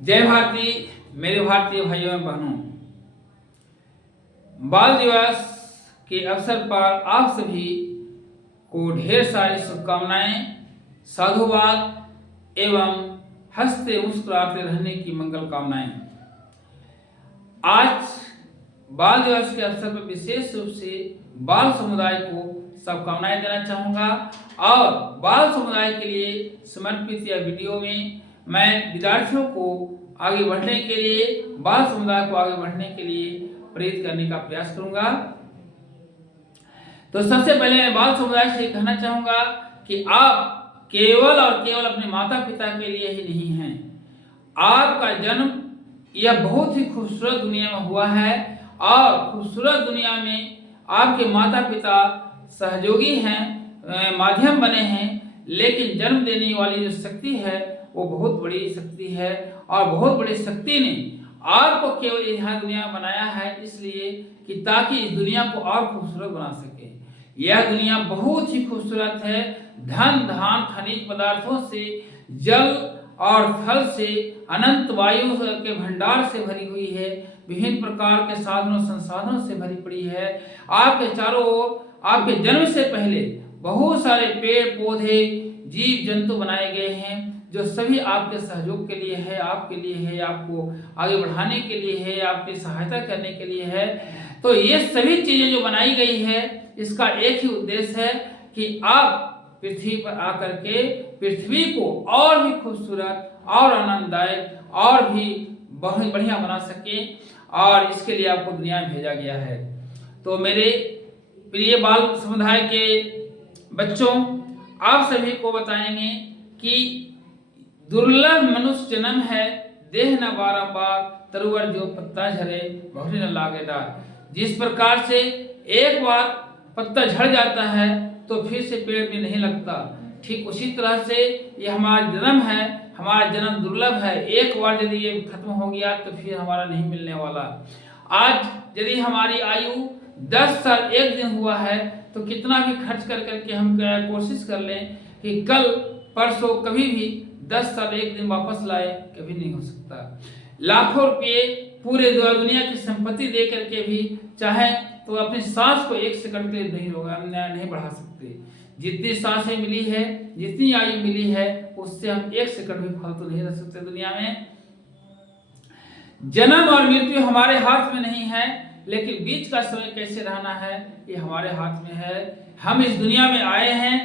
जय भारती मेरे भारतीय भाइयों एवं बहनों। बाल दिवस के अवसर पर आप सभी को ढेर सारी शुभकामनाएं, साधुवाद एवं हंसते मुस्कुराते रहने की मंगल कामनाएं। आज बाल दिवस के अवसर पर विशेष रूप से बाल समुदाय को शुभकामनाएं देना चाहूँगा और बाल समुदाय के लिए समर्पित यह वीडियो में मैं विद्यार्थियों को आगे बढ़ने के लिए, बाल समुदाय को आगे बढ़ने के लिए प्रेरित करने का प्रयास करूंगा। तो सबसे पहले मैं बाल समुदाय से कहना चाहूंगा कि आप केवल और केवल अपने माता पिता के लिए ही नहीं हैं। आपका जन्म यह बहुत ही खूबसूरत दुनिया में हुआ है और खूबसूरत दुनिया में आपके माता पिता सहयोगी हैं, माध्यम बने हैं, लेकिन जन्म देने वाली जो शक्ति है वो बहुत बड़ी शक्ति है और बहुत बड़ी शक्ति ने आपको केवल यहाँ दुनिया बनाया है इसलिए कि ताकि इस दुनिया को और खूबसूरत बना सके। यह दुनिया बहुत ही खूबसूरत है। धन धान खनिज पदार्थों से, जल और थल से, अनंत वायु के भंडार से भरी हुई है, विभिन्न प्रकार के साधनों संसाधनों से भरी पड़ी है। आपके चारों ओर आपके जन्म से पहले बहुत सारे पेड़ पौधे जीव जंतु बनाए गए हैं जो सभी आपके सहयोग के लिए है, आपके लिए है, आपको आगे बढ़ाने के लिए है, आपकी सहायता करने के लिए है। तो ये सभी चीजें जो बनाई गई है इसका एक ही उद्देश्य है कि आप पृथ्वी पर आकर के पृथ्वी को और भी खूबसूरत और आनंददायक और भी बहुत बढ़िया बना सके और इसके लिए आपको दुनिया में भेजा गया है। तो मेरे प्रिय बाल समुदाय के बच्चों, आप सभी को बताएंगे कि दुर्लभ मनुष्य जन्म है, देह न बारंबार, तरुवर जो पत्ता झरे बहुरी न लागे डार। जिस प्रकार से एक बार पत्ता झड़ जाता है तो फिर से पेड़ में नहीं लगता, ठीक उसी तरह से ये हमारा जन्म है, हमारा जन्म दुर्लभ है। एक बार यदि ये खत्म हो गया तो फिर हमारा नहीं मिलने वाला। आज यदि हमारी आयु 10 साल 1 दिन हुआ है तो कितना भी खर्च कर करके हम कोशिश कर लें कि कल परसों कभी भी 10 साल 1 दिन वापस लाए, कभी नहीं हो सकता। लाखों रुपये पूरे दुनिया की संपत्ति दे करके भी चाहे तो अपनी सांस को 1 सेकंड के लिए नहीं बढ़ा सकते। जितनी सांसें मिली है, जितनी आयु मिली है, उससे हम 1 सेकंड भी फालतू नहीं रह सकते दुनिया में। जन्म और मृत्यु हमारे हाथ में नहीं है, लेकिन बीच का समय कैसे रहना है ये हमारे हाथ में है। हम इस दुनिया में आए हैं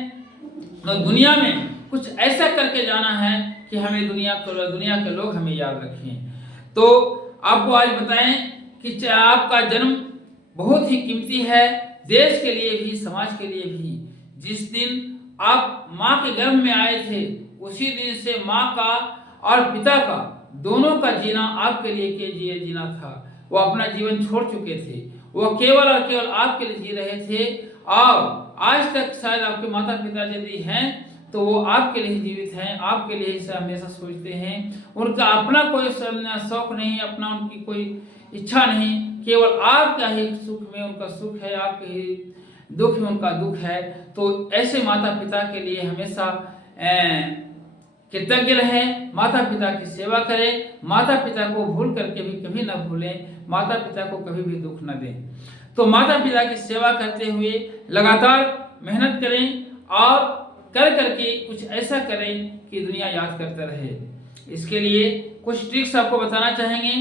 और दुनिया में कुछ ऐसा करके जाना है कि हमें दुनिया के लोग हमें याद रखें। तो आपको आज बताएं कि आपका जन्म बहुत ही कीमती है, देश के लिए भी, समाज के लिए भी। जिस दिन आप माँ के गर्भ में आए थे उसी दिन से माँ का और पिता का दोनों का जीना आपके लिए जीना था। वो अपना जीवन छोड़ चुके थे, वो केवल और केवल आपके लिए जी रहे थे और आज तक शायद आपके माता पिता यदि हैं तो वो आपके लिए जीवित हैं, आपके लिए ही हमेशा सोचते हैं। उनका अपना कोई शौक नहीं, अपना उनकी कोई इच्छा नहीं, केवल आपका ही सुख में उनका सुख है, आपके ही दुख में उनका दुख है। तो ऐसे माता पिता के लिए हमेशा कृतज्ञ रहें, माता पिता की सेवा करें, माता पिता को भूल करके भी कभी न भूलें, माता पिता को कभी भी दुख न दें। तो माता पिता की सेवा करते हुए लगातार मेहनत करें और कर करके कुछ ऐसा करें कि दुनिया याद करते रहे। इसके लिए कुछ ट्रिक्स आपको बताना चाहेंगे।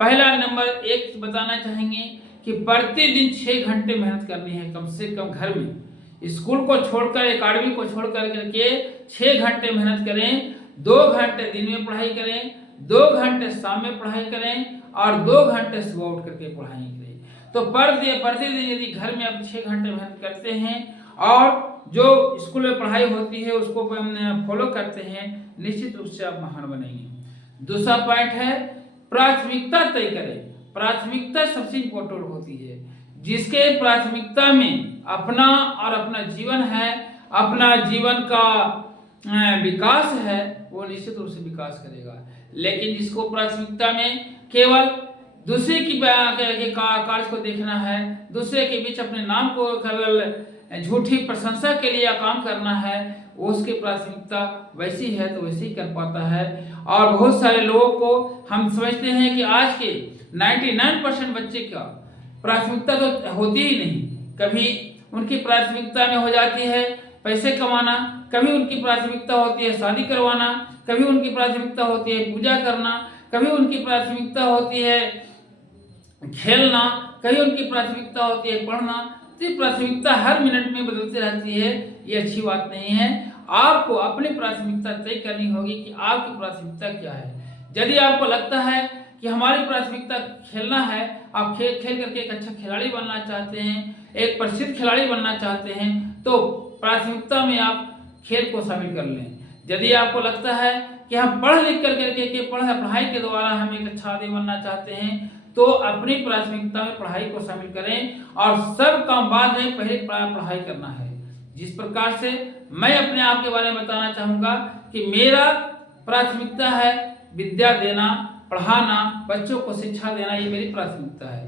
पहला नंबर 1 बताना चाहेंगे कि प्रतिदिन 6 घंटे मेहनत करनी है कम से कम घर में। स्कूल को छोड़कर, एकेडमी को छोड़ करके 6 घंटे मेहनत करें। 2 घंटे दिन में पढ़ाई करें, 2 घंटे शाम में पढ़ाई करें और 2 घंटे सुबह उठ करके पढ़ाई करें। तो प्रतिदिन यदि घर में आप 6 घंटे मेहनत करते हैं और जो स्कूल में पढ़ाई होती है उसको फॉलो करते हैं, निश्चित रूप से आप महान बनेंगे। दूसरा पॉइंट है प्राथमिकता तय करें। प्राथमिकता सबसे इम्पोर्टेंट होती है। जिसके प्राथमिकता में अपना और अपना जीवन है, अपना जीवन का विकास है, वो निश्चित रूप से विकास करेगा। लेकिन जिसको प्राथमिकता में केवल दूसरे की कार्य को देखना है, दूसरे के बीच अपने नाम को केवल झूठी प्रशंसा के लिए काम करना है, उसकी प्राथमिकता वैसी है तो वैसे ही कर पाता है। और बहुत सारे लोगों को हम समझते हैं कि आज के 99% बच्चे का प्राथमिकता तो होती ही नहीं। कभी उनकी प्राथमिकता में हो जाती है पैसे कमाना, कभी उनकी प्राथमिकता होती है शादी करवाना, कभी उनकी प्राथमिकता होती है पूजा करना, कभी उनकी प्राथमिकता होती है खेलना, कभी उनकी प्राथमिकता होती है पढ़ना। तो ये प्राथमिकता हर मिनट में बदलती रहती है, ये अच्छी बात नहीं है। आपको अपनी प्राथमिकता तय करनी होगी कि आपकी प्राथमिकता क्या है। यदि आपको लगता है कि हमारी प्राथमिकता खेलना है, आप खेल करके एक अच्छा खिलाड़ी बनना चाहते हैं, एक प्रसिद्ध खिलाड़ी बनना चाहते हैं, तो प्राथमिकता में आप खेल को शामिल कर लें। यदि आपको लगता है कि हम पढ़ लिख करके पढ़ाई के द्वारा हम एक अच्छा आदमी बनना चाहते हैं, तो अपनी प्राथमिकता में पढ़ाई को शामिल करें और सब काम बाद में, पहले पढ़ाई करना है। जिस प्रकार से मैं अपने आप के बारे में बताना चाहूँगा कि मेरा प्राथमिकता है विद्या देना, पढ़ाना, बच्चों को शिक्षा देना, ये मेरी प्राथमिकता है।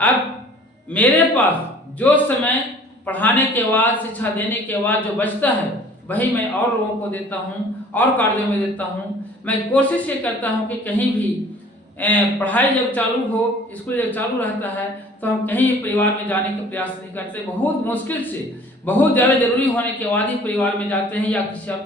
अब मेरे पास जो समय पढ़ाने के बाद, शिक्षा देने के बाद जो बचता है, वही मैं और लोगों को देता हूँ और कार्यों में देता हूँ। मैं कोशिश ये करता हूँ कि कहीं भी पढ़ाई जब चालू हो, स्कूल जब चालू रहता है, तो हम कहीं परिवार में जाने का प्रयास नहीं करते। बहुत मुश्किल से, बहुत ज़्यादा जरूरी होने के बाद ही परिवार में जाते हैं या किसी और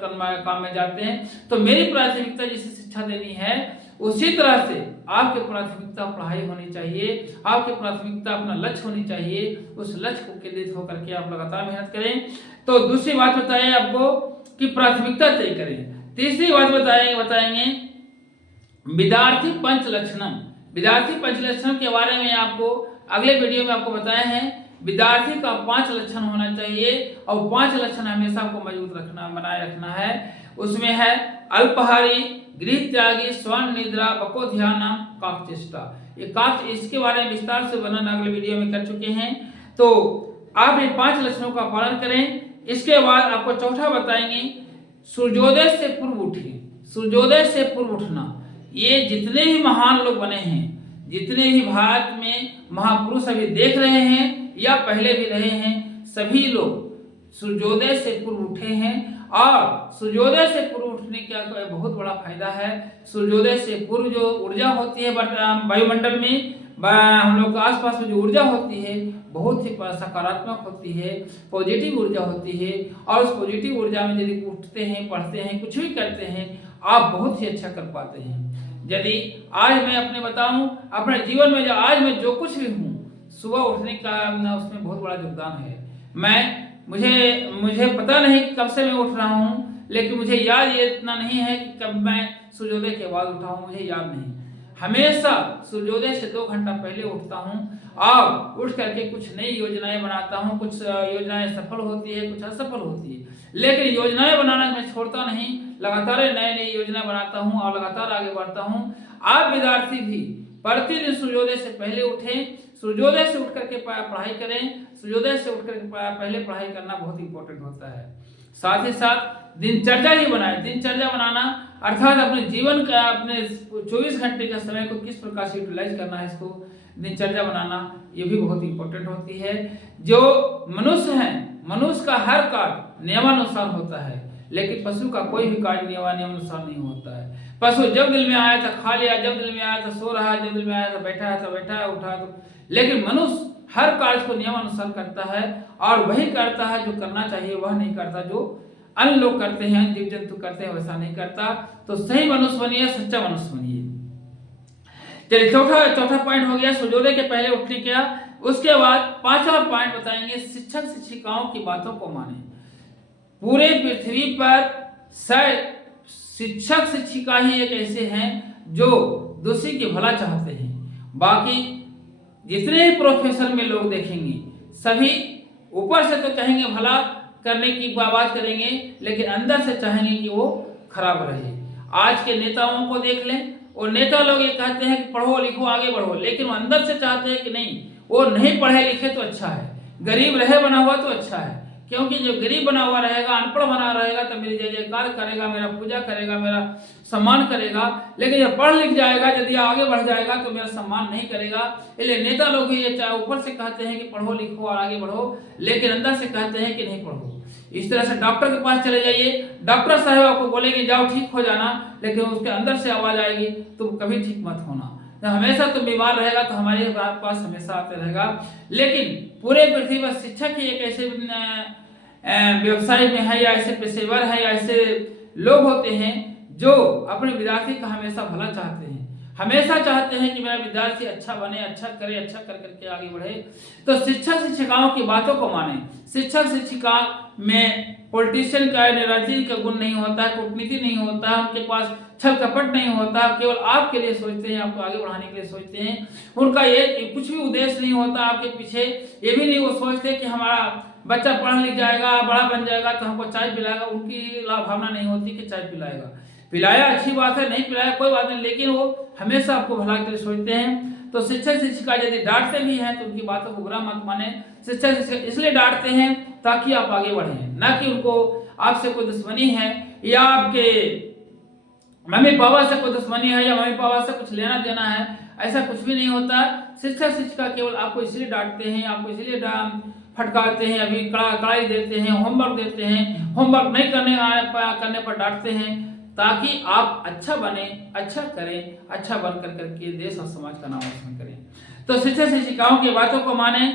काम में जाते हैं। तो मेरी प्राथमिकता जिसे शिक्षा देनी है, उसी तरह से आपकी प्राथमिकता पढ़ाई होनी चाहिए, आपकी प्राथमिकता अपना लक्ष्य होनी चाहिए। उस लक्ष्य को केंद्रित होकर के आप लगातार मेहनत करें। तो दूसरी बात बताएं आपको कि प्राथमिकता तय करें। तीसरी बात बताएंगे विद्यार्थी पंच लक्षणम। विद्यार्थी पंच लक्षणम के बारे में आपको अगले वीडियो में आपको बताए हैं। विद्यार्थी का 5 लक्षण होना चाहिए और 5 लक्षण हमेशा आपको मजबूत रखना, बनाए रखना है। उसमें है अल्पाहारी, गृह त्यागी, स्वर्ण निद्रा, बको ध्यानम, काकचेष्टा। ये काक, इसके बारे में विस्तार से वर्णन अगले वीडियो में कर चुके हैं। तो आप इन 5 लक्षणों का पालन करें। इसके बाद आपको चौथा बताएंगे सूर्योदय से पूर्व उठिए। सूर्योदय से पूर्व उठना, ये जितने भी महान लोग बने हैं, जितने भी भारत में महापुरुष अभी देख रहे हैं या पहले भी रहे हैं, सभी लोग सूर्योदय से पूर्व उठे हैं। और सूर्योदय से पूर्व उठने का बहुत बड़ा फायदा है। सूर्योदय से पूर्व जो ऊर्जा होती है वायुमंडल में, हम लोग के आसपास में जो ऊर्जा होती है, बहुत ही सकारात्मक होती है, पॉजिटिव ऊर्जा होती है। और उस पॉजिटिव ऊर्जा में यदि उठते हैं, पढ़ते हैं, कुछ भी करते हैं, आप बहुत ही अच्छा कर पाते हैं। यदि आज मैं अपने बताऊं, अपने जीवन में आज मैं जो कुछ भी हूँ, सुबह उठने का उसमें बहुत बड़ा योगदान है। मुझे पता नहीं कि कब से मैं उठ रहा हूँ, लेकिन मुझे याद ये इतना नहीं है कि कब मैं सूर्योदय के बाद उठा हूँ, मुझे याद नहीं। हमेशा सूर्योदय से 2 घंटा पहले उठता हूँ और उठ करके कुछ नई योजनाएं बनाता हूँ। कुछ योजनाएं सफल होती है, कुछ असफल होती है, लेकिन योजनाएं बनाना मैं छोड़ता नहीं। लगातार नई योजना बनाता हूँ और लगातार आगे बढ़ता हूँ। आप विद्यार्थी भी प्रतिदिन सूर्योदय से पहले उठें, सूर्योदय से उठ करके पढ़ाई करें। सूर्योदय से उठ करके पहले पढ़ाई करना बहुत इंपॉर्टेंट होता है। साथ ही साथ दिनचर्या ही बनाए। दिनचर्या बनाना अर्थात अपने जीवन का, अपने 24 घंटे का समय को किस प्रकार से यूटिलाइज करना है, इसको दिनचर्या बनाना, ये भी बहुत इंपॉर्टेंट होती है। जो मनुष्य है, मनुष्य का हर कार्य नियमानुसार होता है, लेकिन पशु का कोई भी कार्य नियमानुसार नहीं होता है। पशु जब दिल में आया था खा लिया, जब दिल में आया था सो रहा है, जब दिल में आया था बैठा है तो बैठा है, उठा तो। लेकिन मनुष्य हर कार्य को नियमानुसार करता है और वही करता है जो करना चाहिए, वह नहीं करता जो अन्य लोग करते हैं, जीव जंतु करते हैं, वैसा नहीं करता। तो सही मनुष्य बनिए, सच्चा मनुष्य बनिए। चलिए चौथा पॉइंट हो गया सूर्योदय के पहले उठने का। उसके बाद 5वां पॉइंट बताएंगे शिक्षक शिक्षिकाओं की बातों को माने। पूरे पृथ्वी पर शायद शिक्षक शिक्षिका ही एक ऐसे हैं जो दूसरे के भला चाहते हैं। बाकी जितने ही प्रोफेशन में लोग देखेंगे, सभी ऊपर से तो कहेंगे भला करने की बात करेंगे, लेकिन अंदर से चाहेंगे कि वो खराब रहे। आज के नेताओं को देख लें, और नेता लोग ये कहते हैं कि पढ़ो लिखो आगे बढ़ो, लेकिन वो अंदर से चाहते हैं कि नहीं, वो नहीं पढ़े लिखे तो अच्छा है, गरीब रहे बना हुआ तो अच्छा है। क्योंकि जो गरीब बना हुआ रहेगा, अनपढ़ बना रहेगा तो मेरी जय जयकार करेगा, मेरा पूजा करेगा, मेरा सम्मान करेगा। लेकिन जब पढ़ लिख जाएगा, यदि आगे बढ़ जाएगा तो मेरा सम्मान नहीं करेगा। इसलिए नेता लोग ये चाहे ऊपर से कहते हैं कि पढ़ो लिखो और आगे बढ़ो, लेकिन अंदर से कहते हैं कि नहीं पढ़ो। इस तरह से डॉक्टर के पास चले जाइए, डॉक्टर साहब आपको बोलेंगे जाओ ठीक हो जाना, लेकिन उसके अंदर से आवाज आएगी तुम कभी ठीक मत होना, हमेशा तुम बीमार रहेगा तो हमारे पास हमेशा आते रहेगा। लेकिन पूरे पृथ्वी पर शिक्षक ही एक ऐसे व्यवसाय में है या ऐसे पेशेवर है या ऐसे लोग होते हैं जो अपने विद्यार्थी का हमेशा भला चाहते हैं, हमेशा चाहते हैं कि मेरा विद्यार्थी अच्छा बने, अच्छा करे, अच्छा कर करके आगे बढ़े। तो शिक्षक शिक्षिकाओं की बातों को माने। शिक्षक शिक्षिका में पॉलिटिशियन का, राजनीति का गुण नहीं होता है, कूटनीति नहीं होता है, उनके पास छल कपट नहीं होता, केवल आपके लिए सोचते हैं, आपको आगे बढ़ाने के लिए सोचते हैं। उनका ये कुछ भी उद्देश्य नहीं होता आपके पीछे, ये भी नहीं वो सोचते कि हमारा बच्चा पढ़ लिख जाएगा, बड़ा बन जाएगा तो हमको चाय पिलाएगा। उनकी भावना नहीं होती कि चाय पिलाएगा, पिलाया अच्छी बात है, नहीं पिलाया कोई बात नहीं, लेकिन वो हमेशा आपको भला के लिए सोचते हैं। तो शिक्षक शिक्षिका यदि डांटते भी हैं तो उनकी बातों को बुरा मत माने। शिक्षक शिक्षिका इसलिए डांटते हैं ताकि आप आगे बढ़ें, ना कि उनको आपसे कोई दुश्मनी है या आपके मम्मी पापा से कोई दुश्मनी है या मम्मी पापा से कुछ लेना देना है, ऐसा कुछ भी नहीं होता। शिक्षक शिक्षिका केवल आपको इसलिए डांटते हैं, आपको इसलिए फटकारते हैं, अभी कड़ाई देते हैं, होमवर्क देते हैं, होमवर्क नहीं करने पर डांटते हैं, ताकि आप अच्छा बने, अच्छा करें, अच्छा बन कर करके देश और समाज का नाम रोशन करें। तो शिक्षक शिक्षिकाओं की बातों को माने।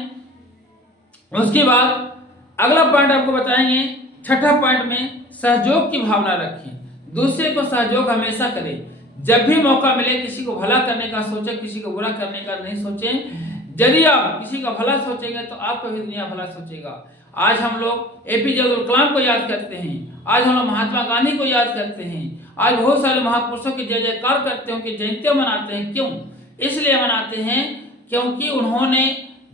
उसके बाद अगला पॉइंट आपको बताएंगे, छठा पॉइंट में सहयोग की भावना रखें, दूसरे को सहयोग हमेशा करें। जब भी मौका मिले किसी को भला करने का सोचें, किसी को बुरा करने का नहीं सोचें। यदि आप किसी का भला सोचेंगे तो आपको भी दुनिया भला सोचेगा। आज हम लोग एपीजे अब्दुल कलाम को याद करते हैं, आज हम लोग महात्मा गांधी को याद करते हैं, आज बहुत सारे महापुरुषों की जय जयकार करते हैं, उनकी जयंतियां मनाते हैं। क्यों? इसलिए मनाते हैं क्योंकि उन्होंने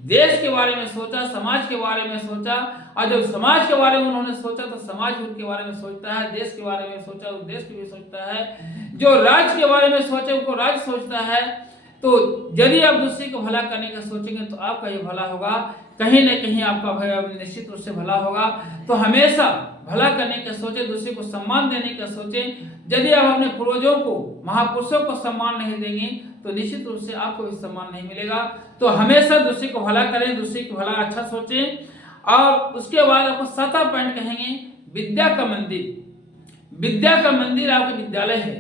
देश के बारे में सोचा, समाज के बारे में सोचा, और जब समाज के बारे में उन्होंने सोचा तो समाज उनके बारे में सोचता है, देश के बारे में सोचा तो देश के भी सोचता है, जो राज्य के बारे में सोचे उनको राज्य सोचता है। तो यदि आप दूसरे को भला करने का सोचेंगे तो आपका ये भला होगा, कहीं न कहीं आपका निश्चित रूप से भला होगा। तो हमेशा भला करने का सोचे, दूसरे को सम्मान देने का सोचे। यदि आप अपने पूर्वजों को, महापुरुषों को सम्मान नहीं देंगे तो निश्चित रूप से आपको भी सम्मान नहीं मिलेगा। तो हमेशा दूसरे को भला करें, दूसरे को भला अच्छा सोचें। और उसके बाद आपको 7वां पॉइंट कहेंगे, विद्या का मंदिर। विद्या का मंदिर आपका विद्यालय है,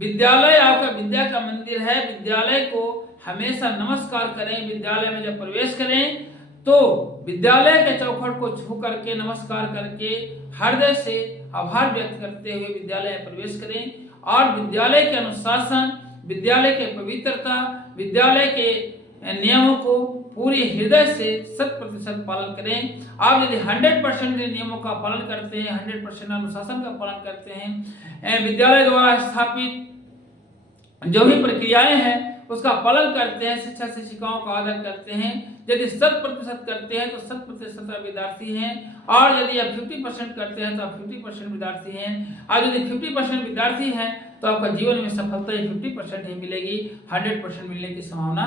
विद्यालय आपका विद्या का मंदिर है। विद्यालय को हमेशा नमस्कार करें। विद्यालय में जब प्रवेश करें तो विद्यालय के चौखट को छू करके, नमस्कार करके, हृदय से आभार व्यक्त करते हुए विद्यालय में प्रवेश करें। और विद्यालय के अनुशासन, विद्यालय के पवित्रता, विद्यालय के नियमों को पूरी हृदय से 100% पालन करें। आप यदि 100% नियमों का पालन करते हैं, 100% अनुशासन का पालन करते हैं, विद्यालय द्वारा स्थापित जो भी प्रक्रियाएं हैं उसका पालन करते हैं, शिक्षक शिक्षिकाओं का आदर करते हैं, यदि 100% करते हैं तो 100% विद्यार्थी हैं। और यदि आप 50% करते हैं तो आप 50% विद्यार्थी हैं। और यदि 50% विद्यार्थी हैं तो आपका जीवन में सफलता 50% ही मिलेगी, 100% मिलने की संभावना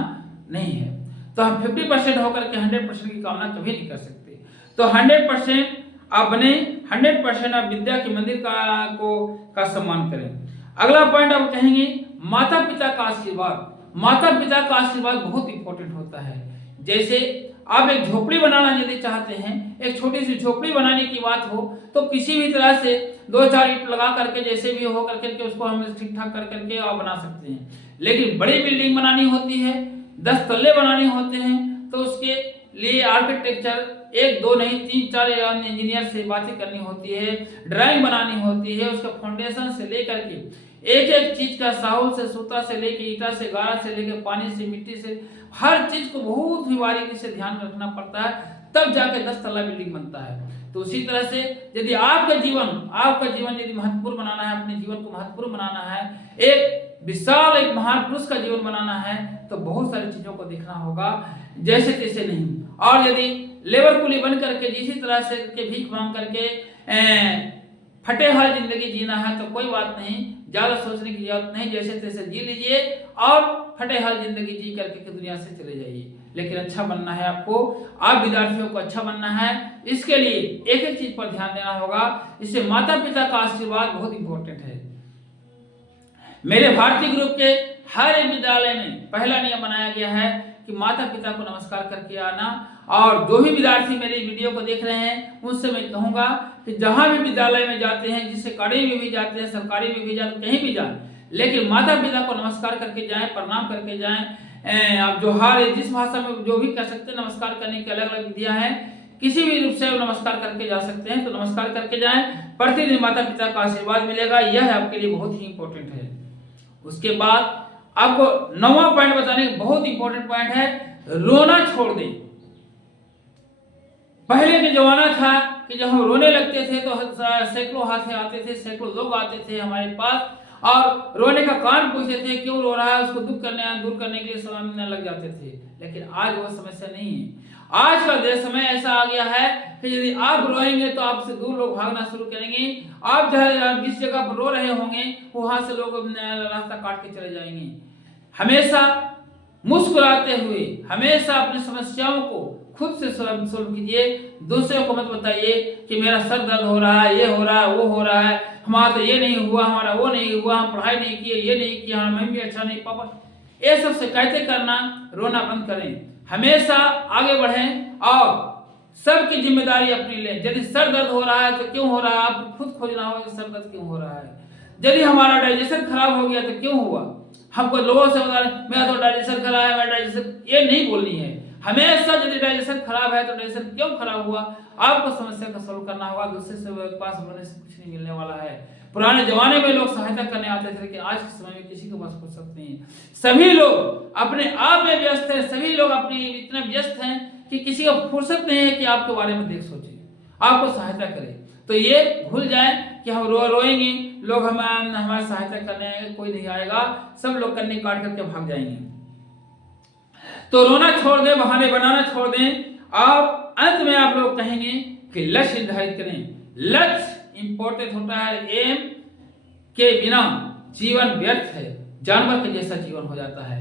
नहीं है। तो हम 50% होकर के 100% की कामना कभी नहीं कर सकते। तो 100% आप बने, 100% आप विद्या के मंदिर का सम्मान करें। अगला पॉइंट आप कहेंगे, माता पिता का आशीर्वाद। माता पिता का आशीर्वाद बहुत इंपॉर्टेंट होता है। जैसे आप एक झोपड़ी बनाना यदि चाहते हैं, एक छोटी सी झोपड़ी बनाने की बात हो तो किसी भी तरह से 2-4 ईंट लगा करके, जैसे भी हो करके उसको हम ठीक ठाक कर करके आप बना सकते हैं। लेकिन बड़ी बिल्डिंग बनानी होती है, 10 तल्ले बनाने होते हैं, तो उसके लिए आर्किटेक्चर 1-2 नहीं 3-4 इंजीनियर से बातें करनी होती है, ड्राइंग बनानी होती है, उसका फाउंडेशन से लेकर के एक एक चीज का, साहुल से, सूता से लेके, ईटा से, गारा से लेके, पानी से, मिट्टी से, हर चीज को बहुत ही बारीकी से ध्यान रखना पड़ता है, तब जाके 10 तल्ला बिल्डिंग बनता है। तो उसी तरह से यदि आपका जीवन यदि महत्वपूर्ण बनाना है, अपने जीवन को महत्वपूर्ण बनाना है, एक विशाल एक महान पुरुष का जीवन बनाना है, तो बहुत सारी चीजों को देखना होगा, जैसे तैसे नहीं। और यदि लेबर कुली बन करके जिसी तरह से भीख मांग करके फटे हाल जिंदगी जीना है तो कोई बात नहीं, ज्यादा सोचने की जरूरत नहीं, जैसे तैसे जी लीजिए और फटे हाल जिंदगी जी करके दुनिया से चले जाइए। लेकिन अच्छा बनना है आपको, आप विद्यार्थियों को अच्छा बनना है। इसके लिए एक एक चीज पर ध्यान देना होगा। इससे माता पिता का आशीर्वाद बहुत इंपॉर्टेंट है। मेरे भारतीय ग्रुप के हर एक विद्यालय में पहला नियम बनाया गया है कि माता पिता को नमस्कार करके आना। और जो भी विद्यार्थी मेरी वीडियो को देख रहे हैं उनसे मैं कहूंगा कि जहां भी विद्यालय में जाते हैं, जिस अकाडमी में भी जाते हैं, सरकारी में भी जाते, कहीं भी जाए, लेकिन माता पिता को नमस्कार करके जाएं, प्रणाम करके जाएं। आप जोहार जिस भाषा में जो भी कर सकते हैं, नमस्कार करने की अलग अलग विधियां हैं, किसी भी रूप से नमस्कार करके जा सकते हैं, तो नमस्कार करके जाएं। प्रतिदिन माता पिता का आशीर्वाद मिलेगा, यह आपके लिए बहुत ही इंपॉर्टेंट है। उसके बाद आपको 9वां पॉइंट बताने का बहुत इंपॉर्टेंट पॉइंट है, रोना छोड़ दें। पहले के जमाना था कि जब हम रोने लगते थे तो सैकड़ों हाथ आते थे, सैकड़ों लोग आते थे हमारे पास और रोने का कारण पूछते थे, क्यों रो रहा है, उसको दूर करने के लिए समय लग जाते थे। लेकिन आज वो समस्या नहीं है। आज का समय ऐसा आ गया है कि यदि आप रोएंगे तो आपसे दूर लोग भागना शुरू करेंगे। आप जिस जगह पर रो रहे होंगे वहां से लोग रास्ता काट के चले जाएंगे। हमेशा मुस्कुराते हुए, हमेशा अपनी समस्याओं को खुद से सोल्व कीजिए, दूसरों को मत बताइए कि मेरा सर दर्द हो रहा है, ये हो रहा है, वो हो रहा है, हमारा तो ये नहीं हुआ, हमारा वो नहीं हुआ, हम पढ़ाई नहीं किए, ये नहीं किया, हम भी अच्छा नहीं, पापा, ये सब शिकायतें करना, रोना बंद करें। हमेशा आगे बढ़ें और सबकी जिम्मेदारी अपनी लें। यदि सर दर्द हो रहा है तो क्यों हो रहा है, आपको खुद खोजना होगा कि सर दर्द क्यों हो रहा है। यदि हमारा डाइजेशन खराब हो गया तो क्यों हुआ, हमको लोगों से बता मेरा तो डाइजेशन खराब है, मेरा डाइजेशन, ये नहीं बोलनी है। हमेशा यदि डाइजेशन खराब है तो डाइजेशन क्यों खराब हुआ, आपको समस्या का सॉल्व करना होगा। दूसरे से पास होने से कुछ नहीं मिलने वाला है। पुराने जमाने में लोग सहायता करने आते थे, लेकिन आज के समय में किसी के पास फुर्सत नहीं है। सभी लोग अपने आप में व्यस्त हैं, सभी लोग अपने इतने व्यस्त हैं कि किसी को फुर्सत नहीं है कि आपके बारे में देख सोचे, आपको सहायता करे। तो ये भूल जाए कि हम रोएंगे, लोग हमारी सहायता करने आएंगे, कोई नहीं आएगा, सब लोग कन्नी काट करके भाग जाएंगे। तो रोना छोड़ दें, बहाने बनाना छोड़ दें। और अंत में आप लोग कहेंगे कि लक्ष्य निर्धारित करें। लक्ष्य इंपॉर्टेंट होता है, एम के बिना जीवन व्यर्थ है, जानवर के जैसा जीवन हो जाता है।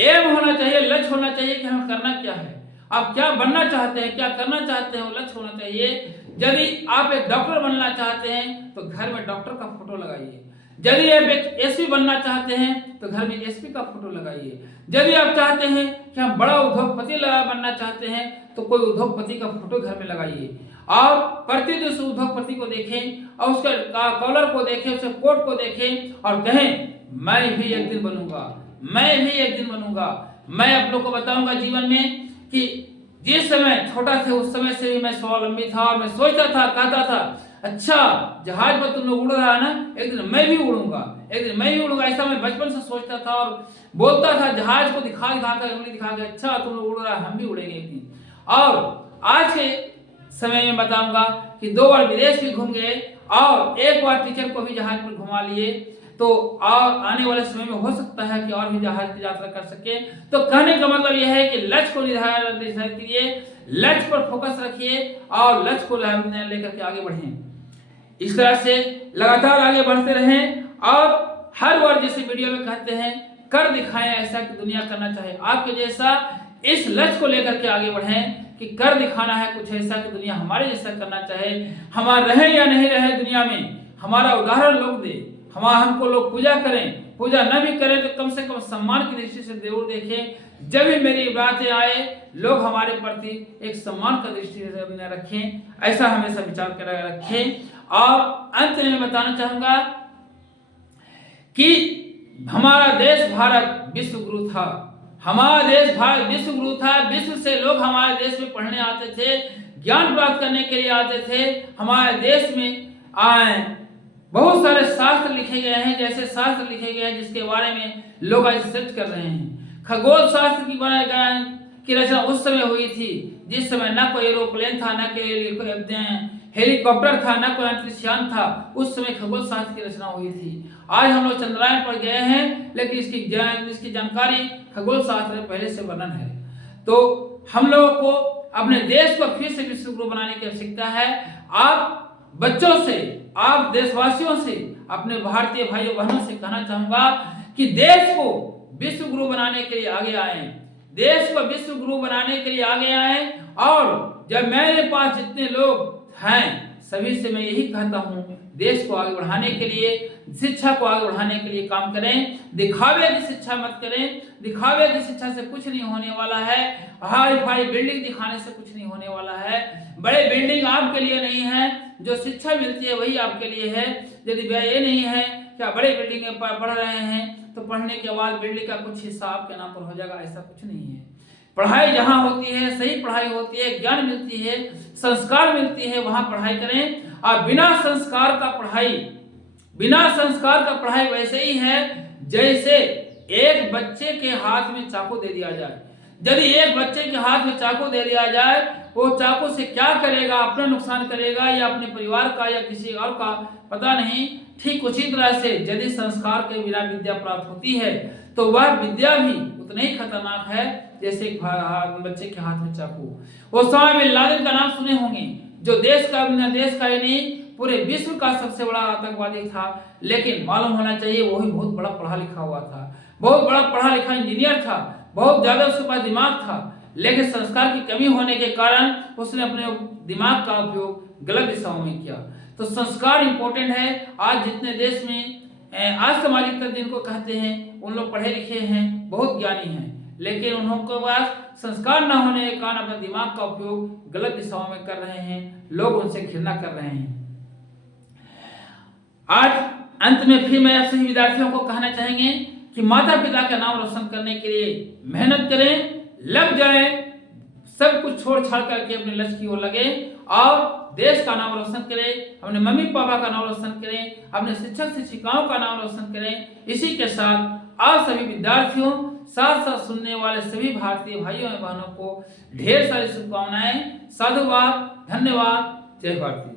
एम होना चाहिए, लक्ष्य होना चाहिए कि हमें करना क्या है, आप क्या बनना चाहते हैं, क्या करना चाहते हैं, वो लक्ष्य होना चाहिए। यदि आप एक डॉक्टर बनना चाहते हैं तो घर में डॉक्टर का फोटो लगाइए। यदि आप एक एसपी बनना चाहते हैं तो घर में एसपी का फोटो लगाइए। यदि आप चाहते हैं कि हम बड़ा उद्योगपति बनना चाहते हैं तो कोई उद्योगपति का फोटो घर में लगाइए। और प्रतिदिन उस उद्योगपति को देखें और उसके कॉलर को देखें, उसके कोट को देखें और कहें मैं भी एक दिन बनूंगा, मैं भी एक दिन बनूंगा। मैं आप लोग को बताऊंगा जीवन में कि जिस समय छोटा थे उस समय से भी मैं स्वावलंबी था और मैं सोचता था, कहता था अच्छा जहाज पर तुम लोग उड़ रहा है ना, एक दिन मैं भी उड़ूंगा, एक दिन मैं भी उड़ूंगा। ऐसा मैं बचपन से सोचता था और बोलता था, जहाज को दिखा कर उंगली दिखा के, अच्छा तुम लोग उड़ रहा है, हम भी उड़ेंगे एक दिन। और आज के समय में बताऊंगा कि 2 बार विदेश भी घूम गए और एक बार टीचर को भी जहाज पर घुमा लिए। तो और आने वाले समय में हो सकता है कि और भी जहाज की यात्रा कर सके। तो कहने का मतलब यह है कि लक्ष्य को निर्धारित करिए, लक्ष्य पर फोकस रखिए और लक्ष्य को लेकर के आगे बढ़ें। इस तरह से लगातार आगे बढ़ते रहें और हर बार जैसे वीडियो में कहते हैं, कर दिखाएं ऐसा कि दुनिया करना चाहे आपके जैसा। इस लक्ष्य को लेकर के आगे बढ़ें कि कर दिखाना है कुछ ऐसा कि दुनिया हमारे जैसा करना चाहे। हमारा रहे या नहीं रहे दुनिया में, हमारा उदाहरण लोग दे, हमको लोग पूजा करें, पूजा न भी करें तो कम से कम सम्मान की दृष्टि से जरूर देखें। जब भी मेरी बातें आए लोग हमारे प्रति एक सम्मान का दृष्टि से रखें, ऐसा हमेशा विचार कर रखें। और अंत में बताना चाहूंगा कि हमारा देश भारत विश्व गुरु था, हमारा देश भारत विश्व गुरु था। विश्व से लोग हमारे देश में पढ़ने आते थे, ज्ञान प्राप्त करने के लिए आते थे। हमारे देश में आए बहुत सारे शास्त्र लिखे गए हैं, जैसे शास्त्र लिखे गए हैं जिसके बारे में लोग आज सर्च कर रहे हैं। खगोल शास्त्र की रचना उस समय हुई थी जिस समय न कोई एरोप्लेन था, न कोई हेलीकॉप्टर था, न कोई अंतरिक्षयान था। उस समय खगोल शास्त्र की रचना हुई थी। आज हम लोग चंद्रयान पर गए हैं, लेकिन इसकी जानकारी खगोल शास्त्र में पहले से वर्णन है। तो हम लोगों को अपने देश को फिर से विश्व गुरु बनाने की आवश्यकता है। आप बच्चों से, आप देशवासियों से, अपने भारतीय भाइयों बहनों से कहना चाहूंगा कि देश को विश्व गुरु बनाने के लिए आगे आए। देश को विश्व गुरु बनाने के लिए आगे आए। और जब मेरे पास जितने लोग हैं सभी से मैं यही कहता हूँ, देश को आगे बढ़ाने के लिए, शिक्षा को आगे बढ़ाने के लिए काम करें। दिखावे की शिक्षा मत करें। दिखावे की शिक्षा से कुछ नहीं होने वाला है। हाई फाई बिल्डिंग दिखाने से कुछ नहीं होने वाला है। बड़े बिल्डिंग आपके लिए नहीं है, जो शिक्षा मिलती है वही आपके लिए है। यदि ये नहीं है क्या बड़े बिल्डिंग में पढ़ रहे हैं तो पढ़ने के बाद बिल्डिंग का कुछ हिस्सा आपके नाम पर हो जाएगा, ऐसा कुछ नहीं है। पढ़ाई जहाँ होती है, सही पढ़ाई होती है, ज्ञान मिलती है, संस्कार मिलती है, वहां पढ़ाई करें। और बिना संस्कार का पढ़ाई वैसे ही है जैसे एक बच्चे के हाथ में चाकू दे दिया जाए। यदि एक बच्चे के हाथ में चाकू दे दिया जाए, वो चाकू से क्या करेगा, अपना नुकसान करेगा या अपने परिवार का या किसी और का पता नहीं। ठीक उसी तरह से यदि संस्कार के बिना विद्या प्राप्त होती है तो वह विद्या भी उतना ही खतरनाक है जैसे एक बच्चे के हाथ में चाकू। ओसामा बिन लादेन का नाम सुने होंगे, जो देश का ही नहीं पूरे विश्व का सबसे बड़ा आतंकवादी था। लेकिन मालूम होना चाहिए वो भी बहुत बड़ा पढ़ा लिखा हुआ था, बहुत बड़ा पढ़ा लिखा इंजीनियर था, बहुत ज्यादा उसके पास दिमाग था। लेकिन संस्कार की कमी होने के कारण उसने अपने दिमाग का उपयोग गलत दिशाओं में किया। तो संस्कार इंपॉर्टेंट है। आज जितने देश में आज सामाजिकता जिनको कहते हैं, उन लोग पढ़े लिखे हैं, बहुत ज्ञानी हैं, लेकिन उनके पास संस्कार न होने के कारण अपने दिमाग का उपयोग गलत दिशाओं में कर रहे हैं। लोग उनसे घृणा कर रहे हैं। आज अंत में फिर मैं सभी विद्यार्थियों को कहना चाहेंगे कि माता पिता का नाम रोशन करने के लिए मेहनत करें, लग जाए, सब कुछ छोड़ छाड़ करके अपने लक्ष्य की ओर लगे और देश का नाम रोशन करें, अपने मम्मी पापा का नाम रोशन करें, अपने शिक्षक शिक्षिकाओं का नाम रोशन करें। इसी के साथ आप सभी विद्यार्थियों, साथ साथ सुनने वाले सभी भारतीय भाइयों एवं बहनों को ढेर सारी शुभकामनाएं। साधुवाद, धन्यवाद, जय भारती।